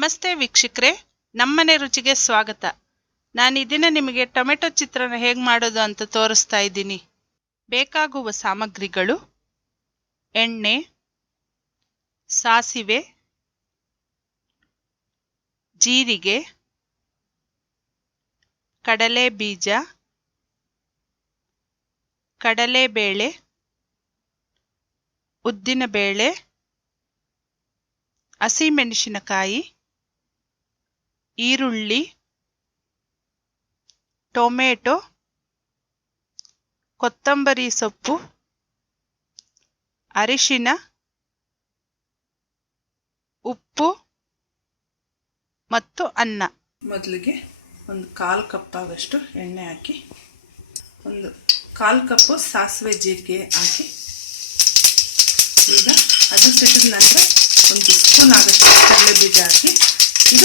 ನಮಸ್ತೆ ವೀಕ್ಷಕರೇ, ನಮ್ಮನೆ ರುಚಿಗೆ ಸ್ವಾಗತ. ನಾನು ಈ ದಿನ ನಿಮಗೆ ಟೊಮೆಟೊ ಚಿತ್ರಾನ್ನ ಹೇಗೆ ಮಾಡೋದು ಅಂತ ತೋರಿಸ್ತಾ ಇದ್ದೀನಿ. ಬೇಕಾಗುವ ಸಾಮಗ್ರಿಗಳು: ಎಣ್ಣೆ, ಸಾಸಿವೆ, ಜೀರಿಗೆ, ಕಡಲೆ ಬೀಜ, ಕಡಲೆಬೇಳೆ, ಉದ್ದಿನಬೇಳೆ, ಹಸಿಮೆಣಸಿನಕಾಯಿ, ಈರುಳ್ಳಿ, ಟೊಮೆಟೊ, ಕೊತ್ತಂಬರಿ ಸೊಪ್ಪು, ಅರಿಶಿನ, ಉಪ್ಪು ಮತ್ತು ಅನ್ನ. ಮೊದಲಿಗೆ ಒಂದು 1/4 ಕಪ್ ಆಗೋಷ್ಟು ಎಣ್ಣೆ ಹಾಕಿ, ಒಂದು 1/4 ಕಪ್ಪು ಸಾಸಿವೆ ಜೀರಿಗೆ ಹಾಕಿ, ಈಗ ಅದು ಸಿಟ್ಟಿದ ನಂತರ 1 ಸ್ಪೂನ್ ಆಗೋಷ್ಟು ಕಡಲೆ ಬೀಜ ಹಾಕಿ, ಈಗ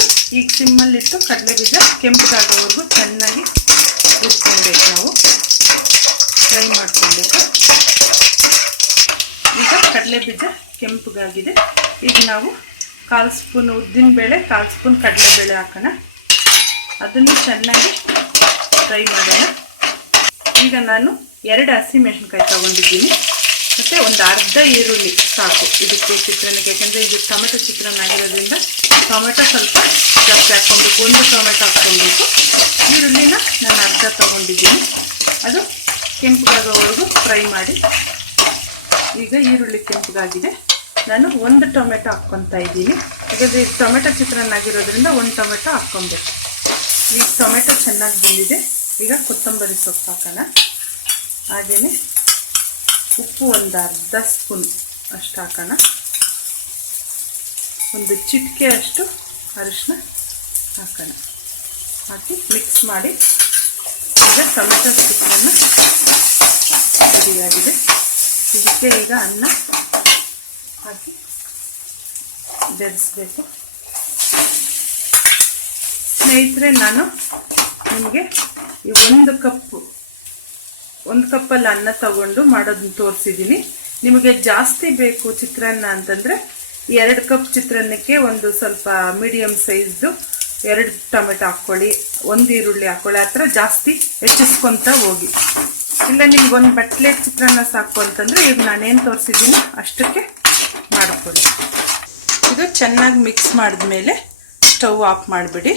ಸಿಮ್ಮಲ್ಲಿಟ್ಟು ಕಡಲೆ ಬೀಜ ಕೆಂಪಗಾಗೋವರೆಗೂ ಚೆನ್ನಾಗಿ ಹುರ್ಕೊಳ್ಬೇಕು. ನಾವು ಫ್ರೈ ಮಾಡ್ಕೊಳ್ಬೇಕು. ಈಗ ಕಡಲೆ ಬೀಜ ಕೆಂಪಗಾಗಿದೆ. ಈಗ ನಾವು 1/4 ಸ್ಪೂನ್ ಉದ್ದಿನಬೇಳೆ, 1/4 ಸ್ಪೂನ್ ಕಡಲೆಬೇಳೆ ಹಾಕೋಣ. ಅದನ್ನು ಚೆನ್ನಾಗಿ ಫ್ರೈ ಮಾಡೋಣ. ಈಗ ನಾನು 2 ಹಸಿಮೆಣಸಿನಕಾಯಿ ತಗೊಂಡಿದ್ದೀನಿ ಮತ್ತು ಒಂದು ಅರ್ಧ ಈರುಳ್ಳಿ ಸಾಕು ಇದಕ್ಕೆ ಚಿತ್ರಾನ್ನಕ್ಕೆ. ಯಾಕೆಂದರೆ ಇದು ಟೊಮೆಟೊ ಚಿತ್ರಾನ್ನ ಆಗಿರೋದ್ರಿಂದ ಟೊಮೆಟೊ ಸ್ವಲ್ಪ ಜಾಸ್ತಿ ಹಾಕ್ಕೊಬೇಕು. 1 ಟೊಮೆಟೊ ಹಾಕ್ಕೊಬೇಕು. ಈರುಳ್ಳಿನ ನಾನು ಅರ್ಧ ತಗೊಂಡಿದ್ದೀನಿ. ಅದು ಕೆಂಪಗಾಗೋವರೆಗೂ ಫ್ರೈ ಮಾಡಿ. ಈಗ ಈರುಳ್ಳಿ ಕೆಂಪಗಾಗಿದೆ. ನಾನು 1 ಟೊಮೆಟೊ ಹಾಕ್ಕೊತಾ ಇದ್ದೀನಿ. ಯಾಕಂದರೆ ಇದು ಟೊಮೆಟೊ ಚಿತ್ರಾನ್ನ ಆಗಿರೋದ್ರಿಂದ 1 ಟೊಮೆಟೊ ಹಾಕ್ಕೊಬೇಕು. ಈಗ ಟೊಮೆಟೊ ಚೆನ್ನಾಗಿ ಬಂದಿದೆ. ಈಗ ಕೊತ್ತಂಬರಿ ಸೊಪ್ಪು ಹಾಕೋಣ. ಹಾಗೆಯೇ ಉಪ್ಪು ಒಂದು ಅರ್ಧ ಸ್ಪೂನ್ ಅಷ್ಟು ಹಾಕೋಣ. ಒಂದು ಚಿಟಿಕೆ ಅಷ್ಟು ಅರಿಶಿನ ಹಾಕೋಣ. ಹಾಕಿ ಮಿಕ್ಸ್ ಮಾಡಿ. ಈಗ ಟೊಮೆಟೊ ಚಿತ್ರಾನ್ನ ರೆಡಿಯಾಗಿದೆ. ಇದಕ್ಕೆ ಈಗ ಅನ್ನ ಹಾಕಿ ಬೆರೆಸಬೇಕು. ಸ್ನೇಹಿತರೆ, ನಾನು ನಿಮಗೆ ಈ 1 ಕಪ್ಪಲ್ಲಿ ಅನ್ನ ತಗೊಂಡು ಮಾಡೋದನ್ನ ತೋರಿಸಿದ್ದೀನಿ. ನಿಮಗೆ ಜಾಸ್ತಿ ಬೇಕು ಚಿತ್ರಾನ್ನ ಅಂತಂದರೆ 2 ಕಪ್ ಚಿತ್ರಾನ್ನಕ್ಕೆ ಒಂದು ಸ್ವಲ್ಪ ಮೀಡಿಯಮ್ ಸೈಜ್ದು 2 ಟೊಮೆಟೊ ಹಾಕ್ಕೊಳ್ಳಿ, 1 ಈರುಳ್ಳಿ ಹಾಕ್ಕೊಳ್ಳಿ. ಆ ಥರ ಜಾಸ್ತಿ ಹೆಚ್ಚಿಸ್ಕೊತ ಹೋಗಿ. ಇಲ್ಲ ನಿಮ್ಗೆ 1 ಬಟ್ಲೆ ಚಿತ್ರಾನ್ನ ಸಾಕು ಅಂತಂದರೆ ಈಗ ನಾನೇನು ತೋರಿಸಿದ್ದೀನಿ ಅಷ್ಟಕ್ಕೆ ಮಾಡ್ಕೊಳ್ಳಿ. ಇದು ಚೆನ್ನಾಗಿ ಮಿಕ್ಸ್ ಮಾಡಿದ್ಮೇಲೆ ಸ್ಟವ್ ಆಫ್ ಮಾಡಿಬಿಡಿ.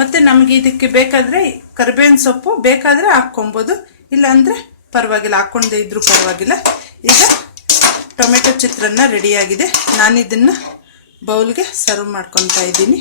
ಮತ್ತು ನಮಗೆ ಇದಕ್ಕೆ ಬೇಕಾದರೆ ಕರಿಬೇವಿನ ಸೊಪ್ಪು ಬೇಕಾದರೆ ಹಾಕ್ಕೊಬೋದು, ಇಲ್ಲಾಂದರೆ ಪರವಾಗಿಲ್ಲ, ಹಾಕ್ಕೊಂಡೇ ಇದ್ರೂ ಪರವಾಗಿಲ್ಲ. ಈಗ ಟೊಮೆಟೊ ಚಿತ್ರಾನ್ನ ರೆಡಿಯಾಗಿದೆ. ನಾನಿದನ್ನು ಬೌಲ್ಗೆ ಸರ್ವ್ ಮಾಡ್ಕೊತಾ ಇದ್ದೀನಿ.